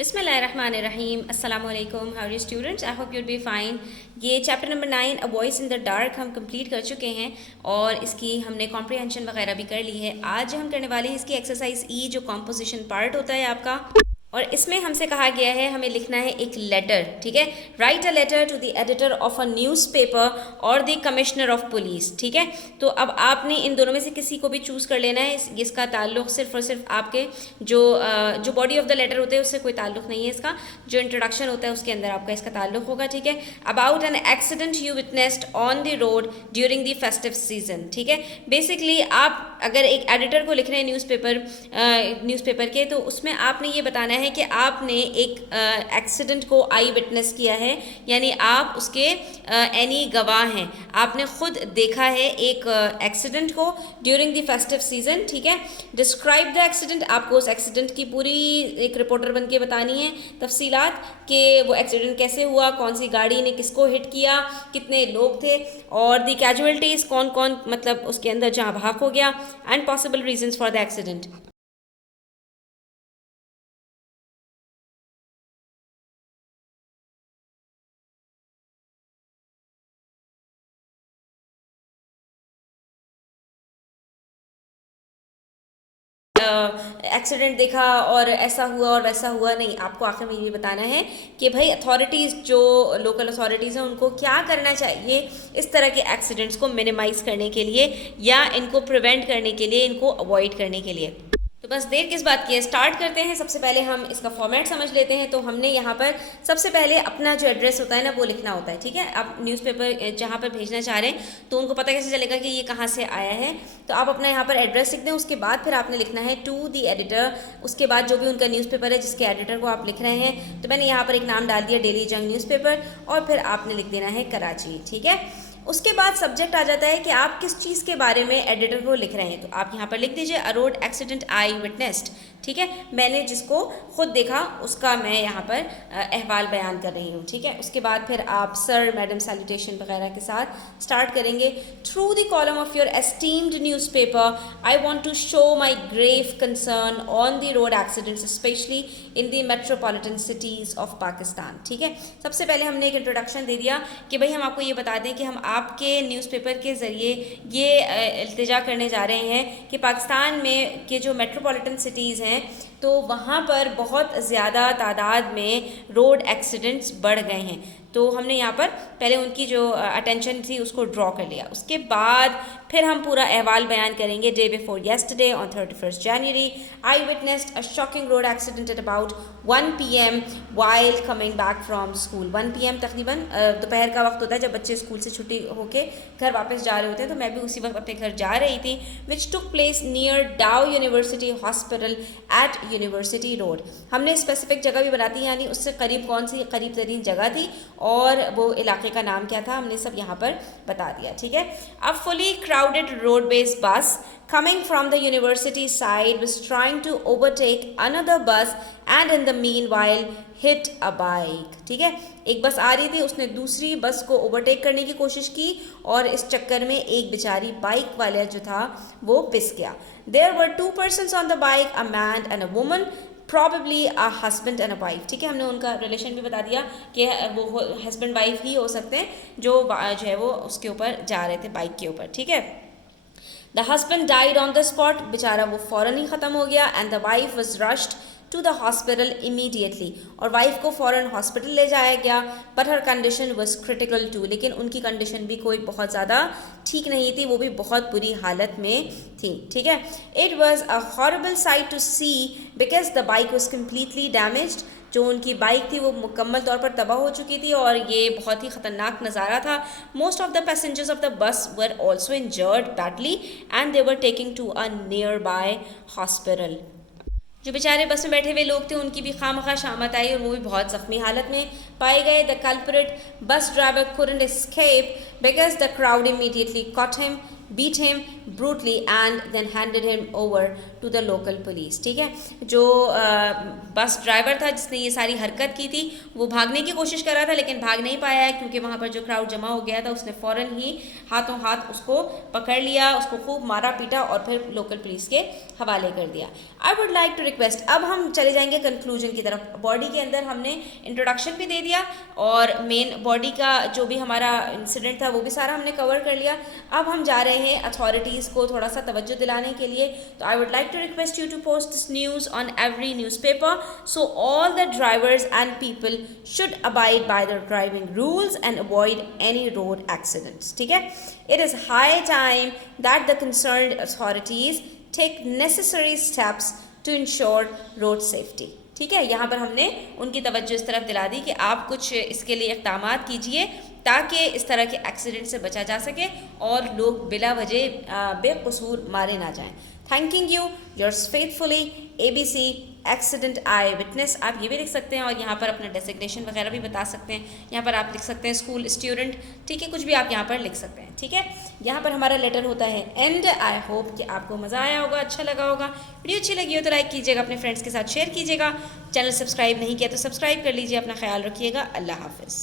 बिस्मिल्लाहिर्रहमानिर्रहीम अस्सलाम वालेकुम। How are you students? I hope you'd be fine. ये chapter number 9 a voice in the dark हम complete कर चुके हैं और इसकी हमने कॉम्प्रिहेंशन वगैरह भी कर ली है। आज हम करने वाले हैं इसकी एक्सरसाइज ई, जो कॉम्पोजिशन पार्ट होता है आपका, और इसमें हमसे कहा गया है हमें लिखना है एक लेटर। ठीक है, write a letter to the editor of a newspaper और द कमिश्नर ऑफ पुलिस। ठीक है, तो अब आपने इन दोनों में से किसी को भी चूज़ कर लेना है। इसका ताल्लुक सिर्फ और सिर्फ आपके जो बॉडी ऑफ द लेटर होते हैं उससे कोई ताल्लुक नहीं है इसका, जो इंट्रोडक्शन होता है उसके अंदर आपका इसका ताल्लुक होगा। ठीक है, about an accident you witnessed on the road during the festive season. ठीक है, बेसिकली आप अगर एक एडिटर को लिख रहे हैं न्यूज़पेपर के, तो उसमें आपने ये बताना है कि आपने एक एक्सीडेंट को आई विटनेस किया है, यानी आप उसके एनी गवाह हैं, आपने खुद देखा है एक एक्सीडेंट को ड्यूरिंग द फेस्टिव सीजन। ठीक है, डिस्क्राइब द एक्सीडेंट, आपको उस एक्सीडेंट की पूरी एक रिपोर्टर बन के बतानी है तफसीलात कि वो एक्सीडेंट कैसे हुआ, कौन सी गाड़ी ने किसको हिट किया, कितने लोग थे, और द कैजुअलिटीज़ कौन कौन मतलब उसके अंदर जहाँ भाग हो गया, and possible reasons for the accident. Accident देखा और ऐसा हुआ और वैसा हुआ, नहीं, आपको आखिर में ये बताना है कि भाई अथॉरिटीज़, जो लोकल अथॉरिटीज़ हैं, उनको क्या करना चाहिए इस तरह के एक्सीडेंट्स को मिनिमाइज़ करने के लिए या इनको प्रिवेंट करने के लिए, इनको अवॉइड करने के लिए। तो बस देर किस बात की है, स्टार्ट करते हैं। सबसे पहले हम इसका फॉर्मेट समझ लेते हैं। तो हमने यहाँ पर सबसे पहले अपना जो एड्रेस होता है ना वो लिखना होता है। ठीक है, आप न्यूज़पेपर जहाँ पर भेजना चाह रहे हैं तो उनको पता कैसे चलेगा कि ये कहाँ से आया है, तो आप अपना यहाँ पर एड्रेस लिख दें। उसके बाद फिर आपने लिखना है टू दी एडिटर, उसके बाद जो भी उनका न्यूज़पेपर है जिसके एडिटर को आप लिख रहे हैं, तो मैंने यहाँ पर एक नाम डाल दिया, डेली जंग न्यूज़पेपर, और फिर आपने लिख देना है कराची। ठीक है, उसके बाद सब्जेक्ट आ जाता है कि आप किस चीज़ के बारे में एडिटर को लिख रहे हैं, तो आप यहाँ पर लिख दीजिए अ रोड एक्सीडेंट आई विटनेस्ड। ठीक है, मैंने जिसको खुद देखा उसका मैं यहाँ पर अहवाल बयान कर रही हूँ। ठीक है, उसके बाद फिर आप सर मैडम सैल्यूटेशन वगैरह के साथ स्टार्ट करेंगे। Through the column of your esteemed newspaper I want to show my grave concern on the road accidents specially in the metropolitan cities of Pakistan. ठीक है, सबसे पहले हमने एक इंट्रोडक्शन दे दिया कि भाई हम आपको ये बता दें कि हम आपके न्यूज़पेपर के ज़रिए ये इल्तिजा करने जा रहे हैं कि पाकिस्तान में के जो मेट्रोपॉलिटन सिटीज़ हैं तो वहाँ पर बहुत ज़्यादा तादाद में रोड एक्सीडेंट्स बढ़ गए हैं। तो हमने यहाँ पर पहले उनकी जो अटेंशन थी उसको ड्रॉ कर लिया। उसके बाद फिर हम पूरा अहवाल बयान करेंगे। Day before yesterday on 31st January I witnessed a shocking road accident at about 1 PM while coming back from school. 1 PM तकरीबन दोपहर का वक्त होता है जब बच्चे स्कूल से छुट्टी होके घर वापस जा रहे होते हैं, तो मैं भी उसी वक्त अपने घर जा रही थी। विच टुक प्लेस नियर डाउ university hospital eight university road. हमने स्पेसिफिक जगह भी बनाती है, यानी उससे करीब कौन सी करीब तरीन जगह थी और वो इलाके का नाम क्या था, हमने सब यहाँ पर बता दिया। ठीक है, अब फुली क्राउडेड रोड बेस्ड बस coming from the university side was trying to overtake another bus and in the meanwhile hit a bike। ठीक है, एक बस आ रही थी, उसने दूसरी बस को ओवरटेक करने की कोशिश की और इस चक्कर में एक बेचारी बाइक वाला जो था वो पिस गया। There were 2 persons on the bike, a man and a woman, probably a husband and a wife। ठीक है, हमने उनका रिलेशन भी बता दिया कि वो हस्बैंड वाइफ ही हो सकते हैं जो है वो उसके ऊपर जा रहे थे बाइक के ऊपर। ठीक है, the husband died on the spot, बेचारा वो फ़ौरन ही ख़त्म हो गया। And the wife was rushed to the hospital immediately, और वाइफ को फ़ौरन हॉस्पिटल ले जाया गया। But her condition was critical too, लेकिन उनकी कंडीशन भी कोई बहुत ज़्यादा ठीक नहीं थी, वो भी बहुत बुरी हालत में थी। ठीक है, it was a horrible sight to see because the bike was completely damaged. जो उनकी बाइक थी वो मुकम्मल तौर पर तबाह हो चुकी थी और ये बहुत ही ख़तरनाक नज़ारा था। Most of the passengers of the bus were also injured badly and they were taking to a nearby hospital. जो बेचारे बस में बैठे हुए लोग थे उनकी भी खामखा शामत आई और वो भी बहुत ज़ख्मी हालत में पाए गए। The culprit bus driver couldn't escape because the crowd immediately caught him beat him brutally and then handed him over to the local police. ठीक है, जो बस ड्राइवर था जिसने ये सारी हरकत की थी वो भागने की कोशिश कर रहा था लेकिन भाग नहीं पाया है क्योंकि वहाँ पर जो क्राउड जमा हो गया था उसने फ़ौरन ही हाथों हाथ उसको पकड़ लिया, उसको खूब मारा पीटा और फिर लोकल पुलिस के हवाले कर दिया. I would like to request, अब हम चले जाएंगे कंक्लूजन की तरफ. बॉडी के अंदर हमने इंट्रोडक्शन भी दे दिया और मेन बॉडी का जो भी हमारा इंसिडेंट था वो भी सारा हमने कवर कर लिया. अब हम जा रहे हैं अथॉरिटीज़ को थोड़ा सा तवज्जो दिलाने के लिए. तो I would like to request you to post this news on every newspaper so all the drivers and people should abide by the driving rules and avoid any road accidents. ठीक है, it is high time that the concerned authorities take necessary steps to ensure road safety. ठीक है, यहाँ पर हमने उनकी तवज्जो इस तरफ दिला दी कि आप कुछ इसके लिए इक़दामात कीजिए ताकि इस तरह के एक्सीडेंट से बचा जा सके और लोग बिला वजह बेकसूर मारे ना जाएं. Thanking you, yours faithfully ABC accident I witness. आप ये भी लिख सकते हैं और यहाँ पर अपना डेसिग्नेशन वगैरह भी बता सकते हैं. यहाँ पर आप लिख सकते हैं स्कूल स्टूडेंट. ठीक है, कुछ भी आप यहाँ पर लिख सकते हैं. ठीक है, यहाँ पर हमारा लेटर होता है एंड. आई होप कि आपको मज़ा आया होगा, अच्छा लगा होगा. वीडियो अच्छी लगी हो तो लाइक कीजिएगा, अपने फ्रेंड्स के साथ शेयर कीजिएगा. चैनल सब्सक्राइब नहीं किया तो सब्सक्राइब कर लीजिए. अपना ख्याल रखिएगा. अल्लाह हाफिज़.